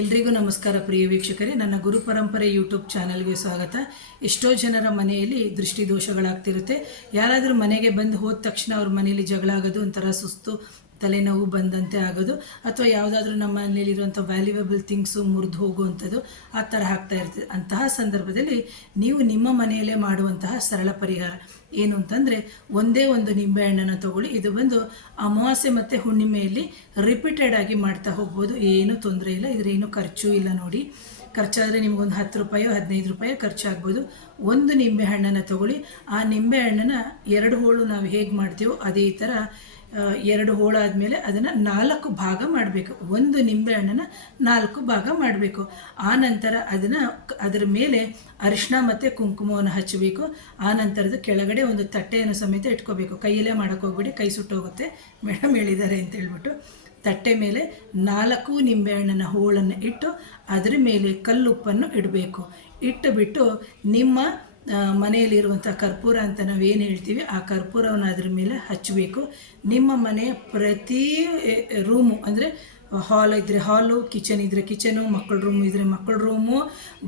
ಎಲ್ರಿಗೂ ನಮಸ್ಕಾರ ಪ್ರಿಯ ವೀಕ್ಷಕರೇ, ನನ್ನ ಗುರು ಪರಂಪರೆ ಯೂಟ್ಯೂಬ್ ಚಾನಲ್ಗೆ ಸ್ವಾಗತ. ಎಷ್ಟೋ ಜನರ ಮನೆಯಲ್ಲಿ ದೃಷ್ಟಿ ದೋಷಗಳಾಗ್ತಿರುತ್ತೆ. ಯಾರಾದರೂ ಮನೆಗೆ ಬಂದು ಹೋದ ತಕ್ಷಣ ಅವ್ರ ಮನೆಯಲ್ಲಿ ಜಗಳ ಆಗೋದು, ಒಂಥರ ಸುಸ್ತು, ತಲೆನೋವು ಬಂದಂತೆ ಆಗೋದು, ಅಥವಾ ಯಾವುದಾದ್ರೂ ನಮ್ಮ ಮನೆಯಲ್ಲಿರುವಂಥ ವ್ಯಾಲ್ಯೂಯಬಲ್ ಥಿಂಗ್ಸು ಮುರಿದು ಹೋಗುವಂಥದ್ದು ಆ ಥರ ಆಗ್ತಾ ಇರ್ತದೆ. ಅಂತಹ ಸಂದರ್ಭದಲ್ಲಿ ನೀವು ನಿಮ್ಮ ಮನೆಯಲ್ಲೇ ಮಾಡುವಂತಹ ಸರಳ ಪರಿಹಾರ ಏನು ಅಂತಂದರೆ, ಒಂದೇ ಒಂದು ನಿಂಬೆಹಣ್ಣನ್ನು ತಗೊಳ್ಳಿ. ಇದು ಬಂದು ಅಮಾವಾಸ್ಯೆ ಮತ್ತು ಹುಣ್ಣಿಮೆಯಲ್ಲಿ ರಿಪೀಟೆಡ್ ಆಗಿ ಮಾಡ್ತಾ ಹೋಗ್ಬೋದು, ಏನೂ ತೊಂದರೆ ಇಲ್ಲ, ಇದ್ರೇನು ಖರ್ಚು ಇಲ್ಲ. ನೋಡಿ, ಖರ್ಚಾದರೆ ನಿಮಗೊಂದು 10 ರೂಪಾಯೋ 15 ರೂಪಾಯೋ ಖರ್ಚಾಗ್ಬೋದು. ಒಂದು ನಿಂಬೆಹಣ್ಣನ್ನು ತಗೊಳ್ಳಿ. ಆ ನಿಂಬೆಹಣ್ಣನ್ನು 2 ಹೋಳು ನಾವು ಹೇಗೆ ಮಾಡ್ತೀವೋ ಅದೇ ಥರ 2 ಹೋಳಾದಮೇಲೆ ಅದನ್ನು 4 ಭಾಗ ಮಾಡಬೇಕು. ಒಂದು ನಿಂಬೆಹಣ್ಣನ್ನು 4 ಭಾಗ ಮಾಡಬೇಕು. ಆ ನಂತರ ಅದರ ಮೇಲೆ ಅರಿಶಿನ ಮತ್ತು ಕುಂಕುಮವನ್ನು ಹಚ್ಚಬೇಕು. ಆ ನಂತರದ ಕೆಳಗಡೆ ಒಂದು ತಟ್ಟೆಯನ್ನು ಸಮೇತ ಇಟ್ಕೋಬೇಕು. ಕೈಯಲ್ಲೇ ಮಾಡೋಕ್ಕೋಗ್ಬಿಡಿ, ಕೈ ಸುಟ್ಟೋಗುತ್ತೆ, ಮೇಡಮ್ ಹೇಳಿದ್ದಾರೆ ಅಂತ ಹೇಳ್ಬಿಟ್ಟು. ತಟ್ಟೆ ಮೇಲೆ 4 ನಿಂಬೆಹಣ್ಣಿನ ಹೋಳನ್ನು ಇಟ್ಟು ಅದರ ಮೇಲೆ ಕಲ್ಲುಪ್ಪನ್ನು ಇಡಬೇಕು. ಇಟ್ಟುಬಿಟ್ಟು ನಿಮ್ಮ ಮನೆಯಲ್ಲಿರುವಂಥ ಕರ್ಪೂರ ಅಂತ ನಾವೇನು ಹೇಳ್ತೀವಿ, ಆ ಕರ್ಪೂರವನ್ನು ಅದರ ಮೇಲೆ ಹಚ್ಚಬೇಕು. ನಿಮ್ಮ ಮನೆಯ ಪ್ರತಿ ರೂಮು, ಅಂದರೆ ಹಾಲ್ ಇದ್ದರೆ ಹಾಲು, ಕಿಚನ್ ಇದ್ದರೆ ಕಿಚನು, ಮಕ್ಕಳ ರೂಮು ಇದ್ದರೆ ಮಕ್ಕಳ ರೂಮು,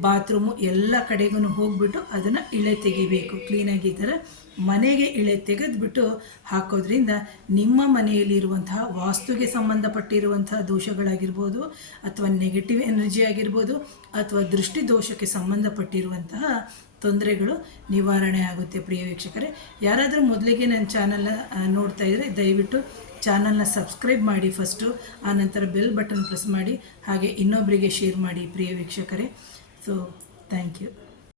ಬಾತ್ರೂಮು, ಎಲ್ಲ ಕಡೆಗೂ ಹೋಗಿಬಿಟ್ಟು ಅದನ್ನು ಇಳೆ ತೆಗಿಬೇಕು. ಕ್ಲೀನಾಗಿ ಈ ಥರ ಮನೆಗೆ ಇಳೆ ತೆಗೆದುಬಿಟ್ಟು ಹಾಕೋದ್ರಿಂದ ನಿಮ್ಮ ಮನೆಯಲ್ಲಿರುವಂತಹ ವಾಸ್ತುಗೆ ಸಂಬಂಧಪಟ್ಟಿರುವಂತಹ ದೋಷಗಳಾಗಿರ್ಬೋದು, ಅಥವಾ ನೆಗೆಟಿವ್ ಎನರ್ಜಿ ಆಗಿರ್ಬೋದು, ಅಥವಾ ದೃಷ್ಟಿ ದೋಷಕ್ಕೆ ಸಂಬಂಧಪಟ್ಟಿರುವಂತಹ ತೊಂದರೆಗಳು ನಿವಾರಣೆ ಆಗುತ್ತೆ. ಪ್ರಿಯ ವೀಕ್ಷಕರೇ, ಯಾರಾದರೂ ಮೊದಲಿಗೆ ನನ್ನ ಚಾನಲ್ನ ನೋಡ್ತಾ ಇದ್ದರೆ ದಯವಿಟ್ಟು ಚಾನಲ್ನ ಸಬ್ಸ್ಕ್ರೈಬ್ ಮಾಡಿ ಫಸ್ಟು, ಆನಂತರ ಬೆಲ್ ಬಟನ್ ಪ್ರೆಸ್ ಮಾಡಿ, ಹಾಗೆ ಇನ್ನೊಬ್ಬರಿಗೆ ಶೇರ್ ಮಾಡಿ ಪ್ರಿಯ ವೀಕ್ಷಕರೇ. So thank you.